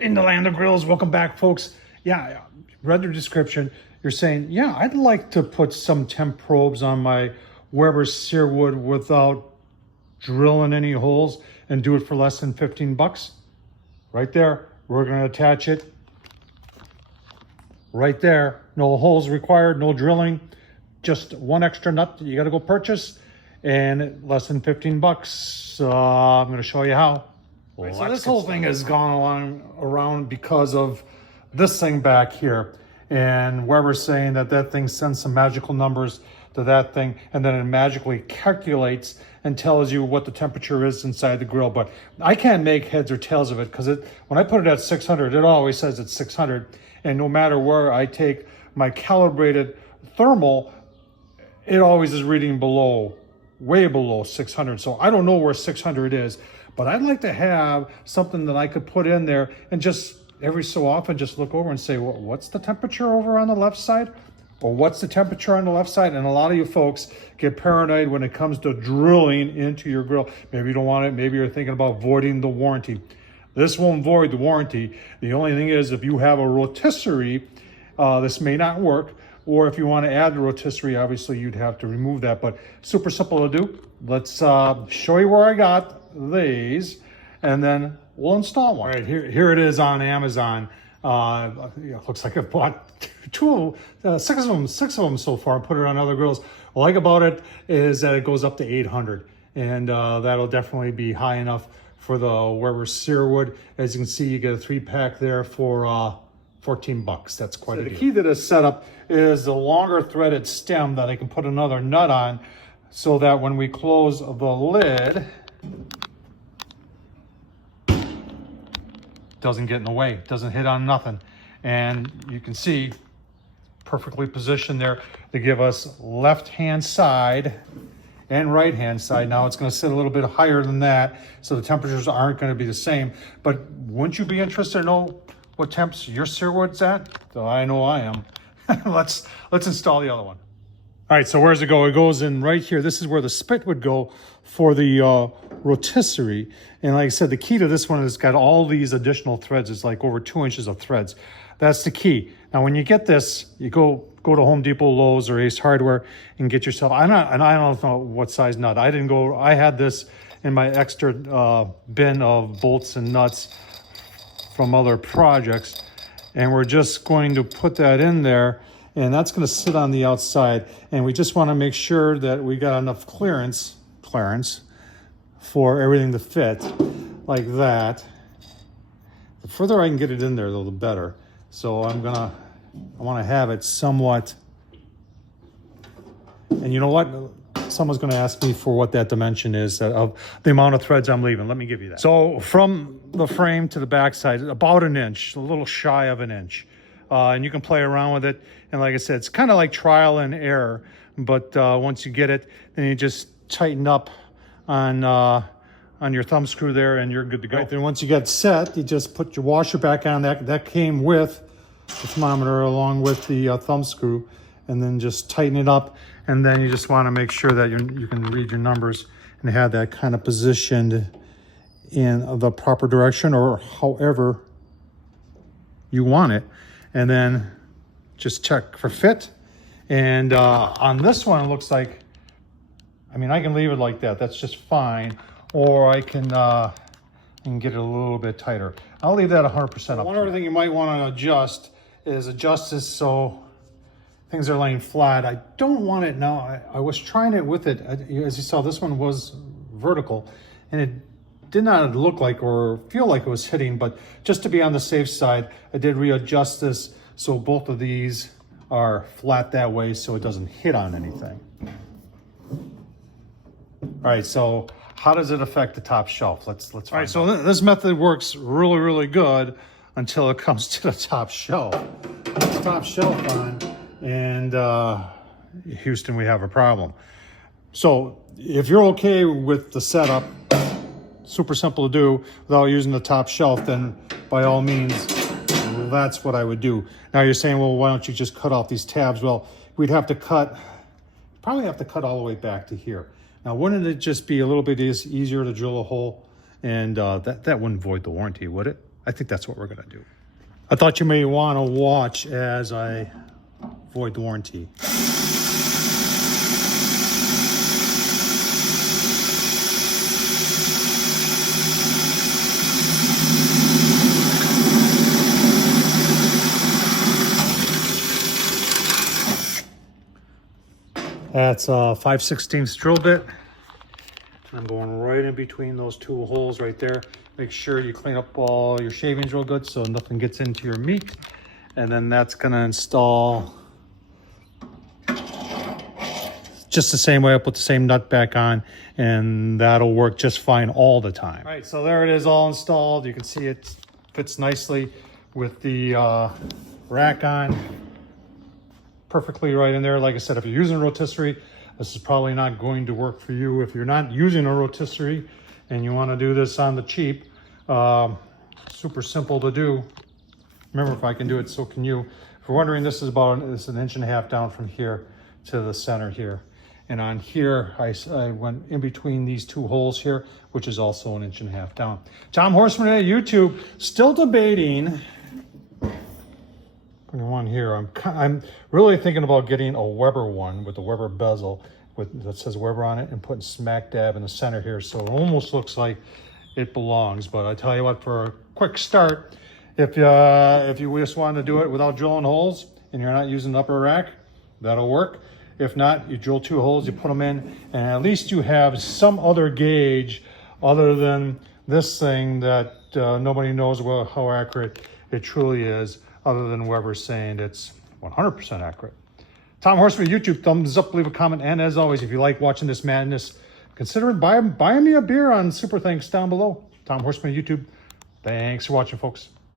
In the land of grills, welcome back, folks. Yeah, read the description. You're saying, yeah, I'd like to put some temp probes on my Weber Searwood without drilling any holes and do it for less than 15 bucks. Right there, we're going to attach it right there. No holes required, no drilling, just one extra nut that you got to go purchase, and less than 15 bucks. I'm going to show you how. Right, so this whole thing has gone around because of this thing back here, and Weber's saying that that thing sends some magical numbers to that thing, and then it magically calculates and tells you what the temperature is inside the grill. But I can't make heads or tails of it, because when I put it at 600, it always says it's 600, and no matter where I take my calibrated thermal, it always is reading below, way below 600. So I don't know where 600 is. But I'd like to have something that I could put in there and just every so often just look over and say, well, what's the temperature over on the left side? Or what's the temperature on the left side? And a lot of you folks get paranoid when it comes to drilling into your grill. Maybe you don't want it. Maybe you're thinking about voiding the warranty. This won't void the warranty. The only thing is, if you have a rotisserie, this may not work. Or if you want to add the rotisserie, obviously you'd have to remove that. But super simple to do. Let's show you where I got these, and then we'll install one. All right, here it is on Amazon. It looks like I've bought six of them so far, and put it on other grills. What I like about it is that it goes up to 800, and that'll definitely be high enough for the Weber Searwood. As you can see, you get a 3-pack there for 14 bucks. That's quite a deal. The key to this setup is the longer threaded stem that I can put another nut on, so that when we close the lid, doesn't get in the way, doesn't hit on nothing. And you can see perfectly positioned there to give us left hand side and right hand side. Now it's going to sit a little bit higher than that, so the temperatures aren't going to be the same. But wouldn't you be interested to know what temps your Searwood's at? So I know I am. Let's install the other one. All right, so where's it go? It goes in right here. This is where the spit would go for the rotisserie. And like I said, the key to this one is got all these additional threads. It's like over 2 inches of threads. That's the key. Now, when you get this, you go to Home Depot, Lowe's, or Ace Hardware and get yourself. I don't know what size nut. I didn't go. I had this in my extra bin of bolts and nuts from other projects, and we're just going to put that in there. And that's going to sit on the outside. And we just want to make sure that we got enough clearance for everything to fit like that. The further I can get it in there, though, the better. So I want to have it somewhat. And you know what? Someone's going to ask me for what that dimension is of the amount of threads I'm leaving. Let me give you that. So from the frame to the backside, about an inch, a little shy of an inch. And you can play around with it. And like I said, it's kind of like trial and error. But once you get it, then you just tighten up on your thumb screw there, and you're good to go. Right, then once you get set, you just put your washer back on. That came with the thermometer along with the thumb screw, and then just tighten it up. And then you just want to make sure that you can read your numbers and have that kind of positioned in the proper direction, or however you want it. And then just check for fit. And on this one, it looks like, I mean, I can leave it like that. That's just fine. Or I can get it a little bit tighter. I'll leave that 100% up. One other thing you might want to adjust this so things are laying flat. I don't want it now. I was trying it with it. As you saw, this one was vertical, and it did not look like or feel like it was hitting, but just to be on the safe side, I did readjust this so both of these are flat that way so it doesn't hit on anything. All right, so how does it affect the top shelf? Let's find out. All right, so this method works really, really good until it comes to the top shelf. Put the top shelf on, and Houston, we have a problem. So if you're okay with the setup, super simple to do without using the top shelf, then by all means, that's what I would do. Now you're saying, well, why don't you just cut off these tabs? Well, we'd have to probably have to cut all the way back to here. Now, wouldn't it just be a little bit easier to drill a hole? And that wouldn't void the warranty, would it? I think that's what we're gonna do. I thought you may want to watch as I void the warranty. That's a 5/16 drill bit. I'm going right in between those two holes right there. Make sure you clean up all your shavings real good so nothing gets into your meat. And then that's gonna install just the same way. I put the same nut back on and that'll work just fine all the time. All right, so there it is all installed. You can see it fits nicely with the rack on. Perfectly right in there. Like I said, if you're using a rotisserie, this is probably not going to work for you. If you're not using a rotisserie and you want to do this on the cheap, super simple to do. Remember, if I can do it, so can you. If you're wondering, this is about an 1.5 inches down from here to the center here. And on here, I went in between these two holes here, which is also 1.5 inches down. Tom Horsman at YouTube, still debating one here. I'm really thinking about getting a Weber one with the Weber bezel that says Weber on it and putting smack dab in the center here, so it almost looks like it belongs. But I tell you what, for a quick start, if you just want to do it without drilling holes and you're not using the upper rack, that'll work. If not, you drill 2 holes, you put them in, and at least you have some other gauge other than this thing that nobody knows how accurate it truly is, other than Weber saying it's 100% accurate. Tom Horsman, YouTube, thumbs up, leave a comment, and as always, if you like watching this madness, consider buying me a beer on Super Thanks down below. Tom Horsman, YouTube, thanks for watching, folks.